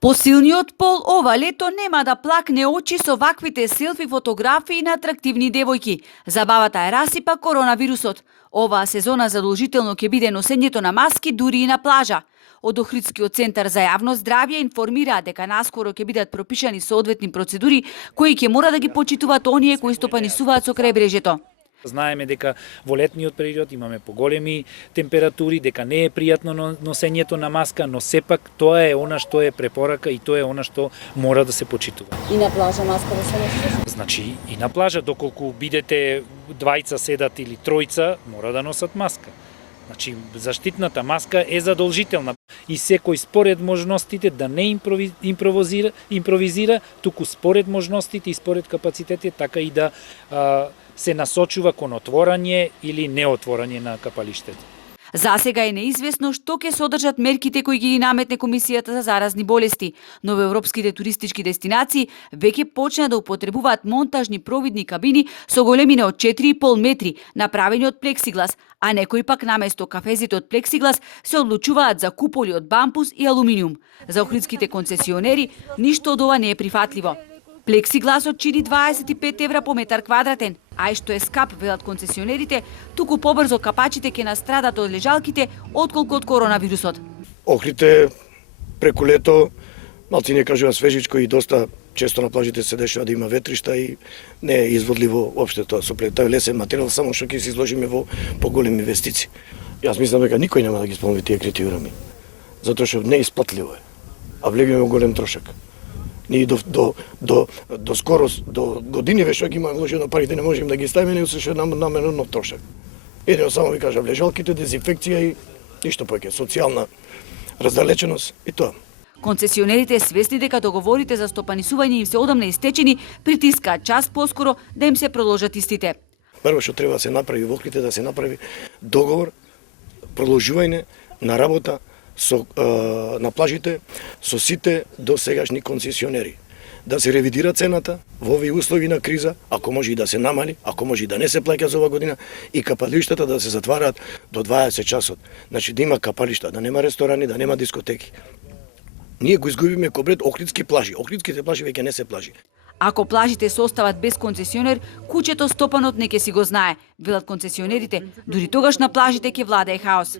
Посилниот пол ова лето нема да плакне очи со ваквите селфи фотографии на атрактивни девојки. Забавата е расипа коронавирусот. Оваа сезона задолжително ќе биде носењето на маски дури и на плажа. Од Охридскиот центар за јавно здравје информираат дека наскоро ќе бидат пропишани соодветни процедури кои ќе мора да ги почитуваат оние кои стопанисуваат со крајбрежјето. Знаеме дека во летниот период имаме поголеми температури, дека не е пријатно носењето на маска, но сепак тоа е она што е препорака и тоа е она што мора да се почитува. И на плажа маска да се носи? Значи и на плажа, доколку бидете двајца седат или тројца, мора да носат маска. Значи, заштитната маска е задолжителна и секој според можностите да не импровизира, туку според можностите и според капацитетите, така и да се насочува кон отворање или неотворање на капалиштето. За сега е неизвестно што ќе содржат мерките кои ги наметне Комисијата за заразни болести, но во европските туристички дестинации веќе почна да употребуваат монтажни провидни кабини со големина од 4,5 метри, направени од плексиглас, а некои пак наместо кафезите од плексиглас се одлучуваат за куполи од бампус и алуминиум. За охридските концесионери ништо од ова не е прифатливо. Плексигласот чини 25 евра по метар квадратен, а и што е скап, велат концесионерите, туку побрзо капачите ќе настрадат од лежалките отколку од коронавирусот. Охридте преку лето малци не кажува свежичко и доста често на плажите се дешава да има ветришта и не е изводливо опште тоа со тој лесен материјал, само што ќе се изложиме во поголеми инвестиции. Јас мислам дека никој нема да ги исполни тие критериуми, затоа што не е исплатливо е, а влегуваме во голем трошак. Ние до скоро, до години веќе ги имаме вложено парите, не можеме да ги ставиме, не се намерно нов трошак. Едно само ви кажам, лежалките, дезинфекција и ништо повеќе, социјална раздалеченост и тоа. Концесионерите свесни дека договорите за стопанисување им се одамна истечени, притискаат час поскоро да им се продолжат истите. Прво што треба да се направи во Охридте, да се направи договор, продолжување на работа на плажите со сите досегашни концесионери. Да се ревидира цената во овие услови на криза, ако може и да се намали, ако може и да не се плаќа за оваа година, и капалиштата да се затвараат до 20 часот. Значи да има капалишта, да нема ресторани, да нема дискотеки. Ние го изгубиме кобред Охридски плажи. Охридските плажи веќе не се плажи. Ако плажите се остават без концесионер, куќето стопанот не ќе си го знае, велат концесионерите, дури тогаш на плажите ќе владее хаос.